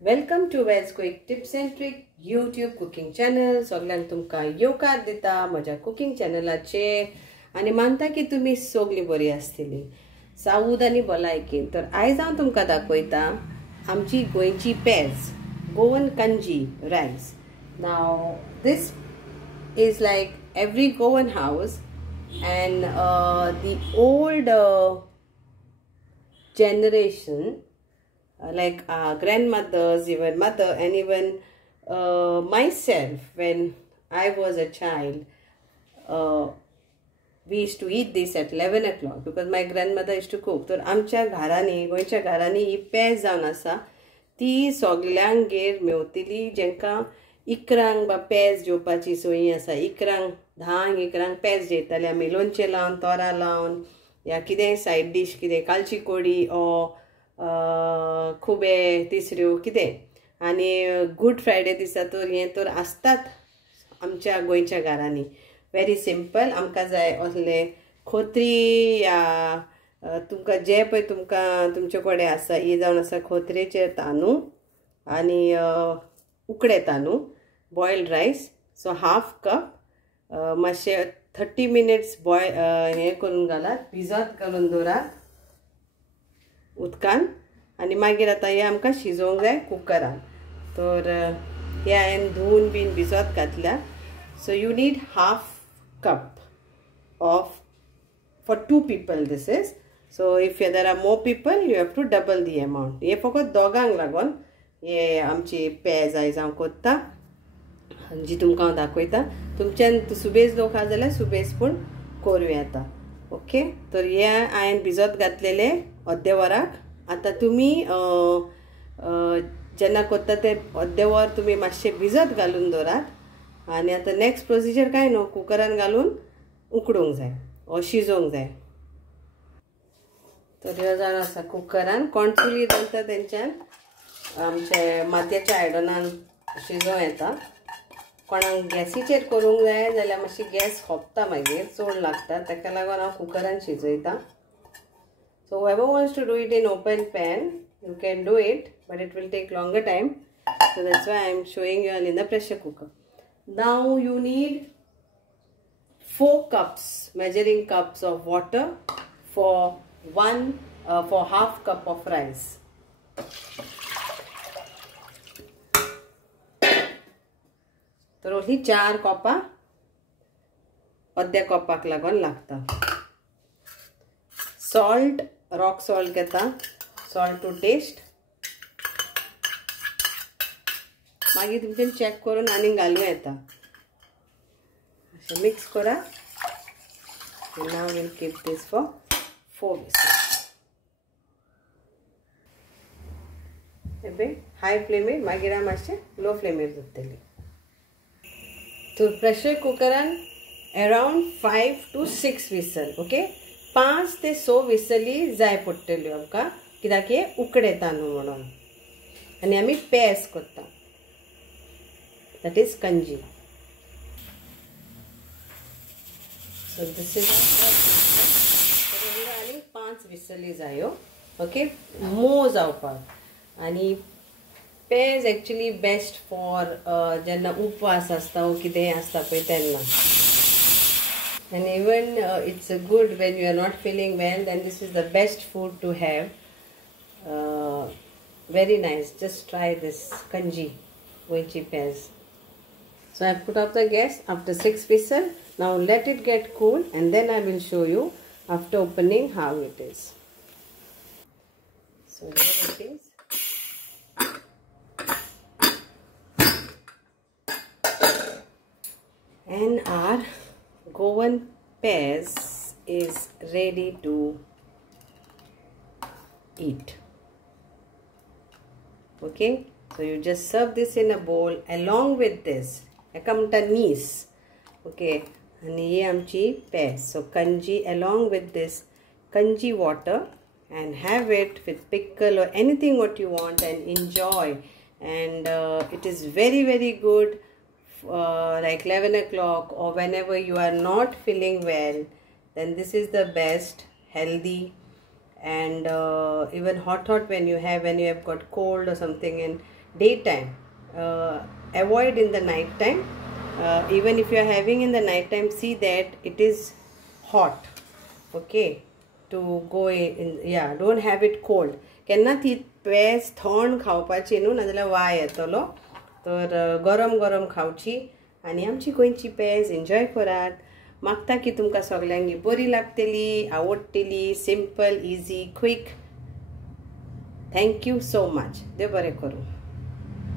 Welcome to Wells Quick Tips and Trick YouTube cooking channel. सगळ्यांक तुमका येवकार दिता माझ्या कुकिंग चॅनलाचेर आणि मानता की तुम्ही सगळी बरी आसतली सावूद आणि भलायकीन. तर आयज हांव तुमका दाखयता आमची गोंयची page Goan kanji rice. Now this is like every Goan house and the old generation like our grandmothers, even mother, and even myself when I was a child, we used to eat this at 11 o'clock because my grandmother used to cook. तर आमच्या घरांनी गोंयच्या घरांनी ही page जावन आसा ती सगळ्यांगेर मेवतली जेंका इकरांक बा पेज जेवपाची सोयी आसा. इकरांक 10 इकरांक पेज जेयताले आमी लोणचें लावन तोरां लावन या कितें सायड डीश कितें कालची कोडी ओ खुबे तिसऱ्यो कितें आनी गूड फ्रायडे दिसा तर हें तर आसतात आमच्या गोंयच्या घरांनी. Very simple. आमकां जाय असले खोत्री या तुमकां जे पळय तुमकां तुमचे कडेन आसा ही जावन आसा खोत्रेचे तांदूळ आनी उकडे तांदूळ boiled rice. So half cup मातशे 30 मिनिट्स हें करून घालात भिजत घालून दवरात उदकान आनी मागीर आतां हें आमकां शिजोवंक जाय कुकरान. तर हें हांवें धुवन बीन भिजत घातल्या. So you need half cup of for 2 people this is. So if there are more people you have to double the amount. हे फकत दोगांक लागून हे आमची पेज आयज हांव कोत्ता जी तुमकां हांव दाखयता. तुमच्यान सुबेज लोक आहा जाल्यार सुबेज पूण करूं येता. ओके. तर हे हांवें भिजत घातलेले अर्दे वराक. आतां तुमी जेन्ना कोत्ता ते अर्दे वर तुमी मातशे भिजत घालून दवरात आनी आतां नेक्स्ट प्रोसिजर काय न्हू कुकरान घालून उकडूंक जाय ओ शिजोवंक जाय. तर ह्यो जावन आसा कुकरान कोणचुली जाता तेंच्यान आमचे मातयेच्या आयदनान शिजोवं येता. कोणाक गॅसीचेर करूंक जाय जाल्यार मातशी गॅस खोंपता मागीर चड लागता ताका लागून हांव कुकरान शिजयता. So whoever wants to do it in open pan, you can do it, but it will take longer time. So that's why I am showing you all in the pressure cooker. Now you need 4 cups, measuring cups of water for half cup of rice. तर ही 4 कपां अर्द्या कपाक लागून लागता. Salt rock salt घेता salt to test. मागीर तुमच्यान check करून आनी घालूं येता. अशें मिक्स करा. Now we'll keep this for 4 whistles. एबे हाय फ्लेमीर मागीर हांव मातशें लो फ्लेमीर दवरतली. तर प्रेशर कुकरान अराउंड 5 to 6 whistle. ओके. 5 ते 6 विसली जाय पडटल्यो आमकां कित्याक हे उकडे तांदूळ म्हणून आनी आमी पेज करता that is kanji. So this is आनी 5 विसली जायो. ओके. मोव जावपाक आनी पेज एक्चुअली बेस्ट फॉर जेन्ना उपवास आसता वो कितेंय आसता पळय तेन्ना. And even it's good when you are not feeling well, then this is the best food to have. Very nice. Just try this kanji goenchi peas. So I have put off the gas after 6 whistles. Now let it get cool and then I will show you after opening how it is. So here it is. And our Goan peas is ready to eat. Okay, so you just serve this in a bowl along with this akamta nis. Okay, and ye amchi peas. So kanji along with this kanji water and have it with pickle or anything what you want and enjoy. And it is very very good. Like 11 o'clock or whenever you are not feeling well, then this is the best, healthy and even hot when you have got cold or something and day time, avoid in the night time. Even if you are having in the night time, see that it is hot, okay, to go in. Yeah, don't have it cold. केन्ना ती page थंड खावपाची न्हू, नाजाल्यार वाय येतलो. तर गरम गरम खावची आनी आमची गोंयची पेज एन्जॉय करात. मागता की तुमकां सगल्यांक बरी लागतली, आवडटली, simple, easy, quick. Thank you so much. देव बरें करूं.